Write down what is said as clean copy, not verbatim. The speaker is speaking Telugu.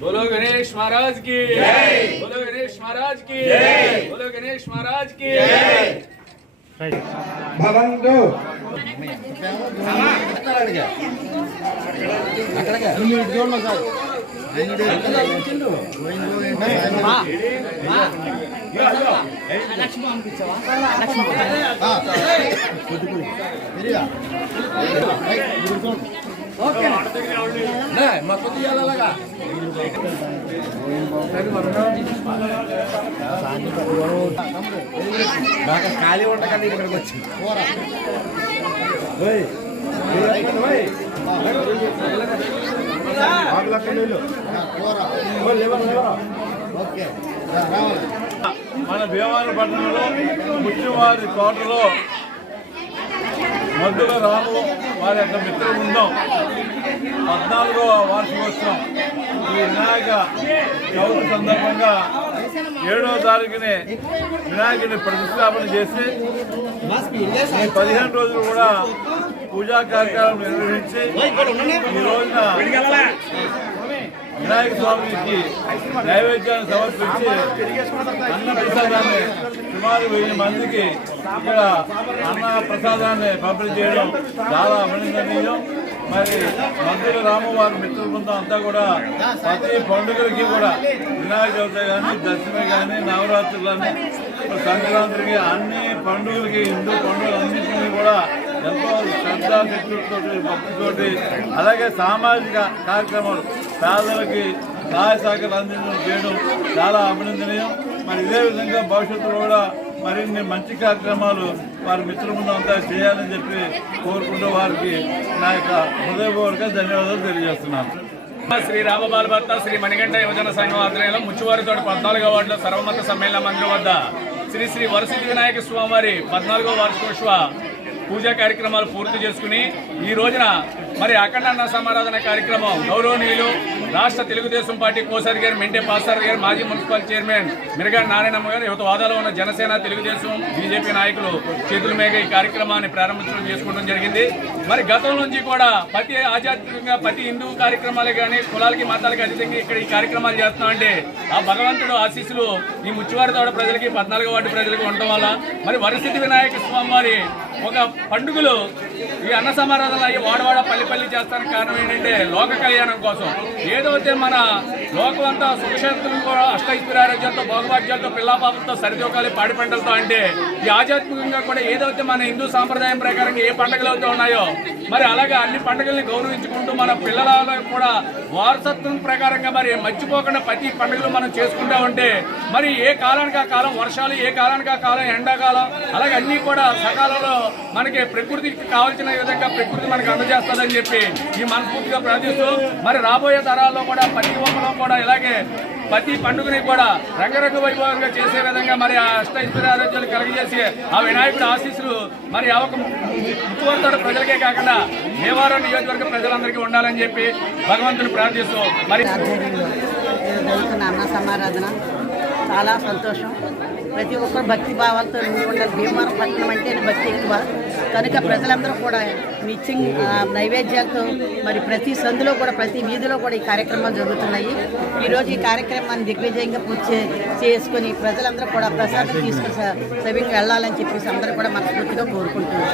बोलो गणेश महाराज की जय। बोलो गणेश महाराज की जय। बोलो गणेश महाराज की जय। भवन्तु ఖాళీ ఉండకండి ఇక్కడికి వచ్చి మన భీమవరం పట్టణంలో ముత్యంవారి తోటలో మద్దుల రాము వారి యొక్క మిత్ర బృందం 14వ వార్షికోత్సవం ఈ వినాయక చవితి సందర్భంగా 7వ తారీఖుని వినాయకుడిని ప్రతిష్టాపన చేసి 15 రోజులు కూడా పూజా కార్యక్రమం నిర్వహించి ఈ రోజున వినాయక స్వామికి నైవేద్యాన్ని సమర్పించి అన్న ప్రసాదాన్ని సుమారు 1000 మందికి ఇక్కడ అన్న ప్రసాదాన్ని పంపిణీ చేయడం చాలా అభినందనీయం. మరి మంత్రుల రామవారి మిత్ర బృందం అంతా కూడా ప్రతి పండుగలకి కూడా వినాయక చవితి కానీ దశమి కానీ నవరాత్రులు కానీ సంక్రాంతికి అన్ని పండుగలకి హిందూ పండుగలన్నింటినీ కూడా ఎంతో శ్రద్ధాశక్తులతో భక్తితోటి అలాగే సామాజిక కార్యక్రమాలు పేదలకి సహాయ సహకారాలు అందించడం చేయడం చాలా అభినందనీయం. మరి ఇదే విధంగా భవిష్యత్తులో కూడా మరిన్ని మంచి కార్యక్రమాలు వారి మిత్రుల ముందు అంతా చేయాలని చెప్పి కోరుకుంటూ వారికి నా యొక్క హృదయపూర్వక ధన్యవాదాలు తెలియజేస్తున్నాను. శ్రీ రామబాల భర్త శ్రీ మణికంఠ యువజన సంఘం ఆధ్వర్యంలో ముచ్చువారితో 14వ వార్డులో సర్వమత సమ్మేళన మందిరం వద్ద శ్రీ శ్రీ వరసిద్ధి వినాయక స్వామివారి 14వ వార్షికోత్సవ పూజా కార్యక్రమాలు పూర్తి చేసుకుని ఈ రోజున మరి అఖండ అన్న సమారాధన కార్యక్రమం గౌరవనీయులు రాష్ట్ర తెలుగుదేశం పార్టీ కోసారి గారు మెంటే పాసారి గారు మాజీ మున్సిపల్ చైర్మన్ మిరగాడి నారాయణమ్మ గారు యువత వాదాలో ఉన్న జనసేన తెలుగుదేశం బీజేపీ నాయకులు చేతుల మీద ఈ కార్యక్రమాన్ని ప్రారంభించడం చేసుకోవడం జరిగింది. మరి గతం నుంచి కూడా ప్రతి ఆధ్యాత్మికంగా ప్రతి హిందూ కార్యక్రమాలు కానీ కులాలకి మతాలకి అతీతంగా ఇక్కడ ఈ కార్యక్రమాలు చేస్తున్నామంటే ఆ భగవంతుడు ఆశీస్సులు ఈ ముచ్చివారితోట ప్రజలకి 14వ వార్డు ప్రజలకు ఉండటం వల్ల మరి వరసిద్ధి వినాయక స్వామి వారి ఒక పండుగలు ఈ అన్న సమారాధన అయ్యి వాడవాడ పల్లి చేస్తానికి కారణం ఏంటంటే లోక కళ్యాణం కోసం. ఏదైతే మన లోకం అంతా సుఖశాంతులు కూడా అష్టైశ్వర్యారోగ్యాలతో భోగభాగ్యాలతో పిల్లాపాపలతో సరిదోకాలి పాడి పంటలతో అంటే ఈ ఆధ్యాత్మికంగా కూడా ఏదైతే మన హిందూ సాంప్రదాయం ప్రకారం ఏ పండుగలు అయితే ఉన్నాయో మరి అలాగే అన్ని పండుగల్ని గౌరవించుకుంటూ మన పిల్లలకు కూడా వారసత్వం ప్రకారంగా మరి మర్చిపోకుండా ప్రతి పండుగలు మనం చేసుకుంటా ఉంటే మరి ఏ కాలానికి ఆ కాలం వర్షాలు ఏ కాలానికి ఆ కాలం ఎండాకాలం అలాగే అన్నీ కూడా సకాలంలో మనకి ప్రకృతికి కావాల్సిన విధంగా ప్రకృతి మనకు అందజేస్తుందని చెప్పి ఈ మనస్ఫూర్తిగా ప్రార్థిస్తూ మరి రాబోయే తరాల్లో కూడా ప్రతి ఒక్కరు కూడా ఇలాగే ప్రతి పండుగని కూడా రంగరంగ వైభవంగా చేసే విధంగా మరి ఆ అష్టైశ్వర్యారోగ్యాలు కలగజేసి ఆ వినాయకుడి ఆశీస్సులు మరి ముఖ్యమంత్రి ప్రజలకే కాకుండా దేవారం నియోజకవర్గ ప్రజలందరికీ ఉండాలని చెప్పి భగవంతుని ప్రార్థిస్తూ మరి అన్న సమారాధన చాలా సంతోషం. ప్రతి ఒక్కరు భక్తి భావాలతో ఉండాలి. భీమవరం పట్టణం అంటే భక్తి ఎక్కువ కనుక ప్రజలందరూ కూడా నిత్యం నైవేద్యాలతో మరి ప్రతి సందులో కూడా ప్రతి వీధిలో కూడా ఈ కార్యక్రమాలు జరుగుతున్నాయి. ఈరోజు ఈ కార్యక్రమాన్ని దిగ్విజయంగా పూర్తి చేసుకుని ప్రజలందరూ కూడా ప్రసాదం తీసుకుని సవ్యంగా వెళ్ళాలని చెప్పేసి అందరూ కూడా మనస్ఫూర్తిగా కోరుకుంటున్నారు.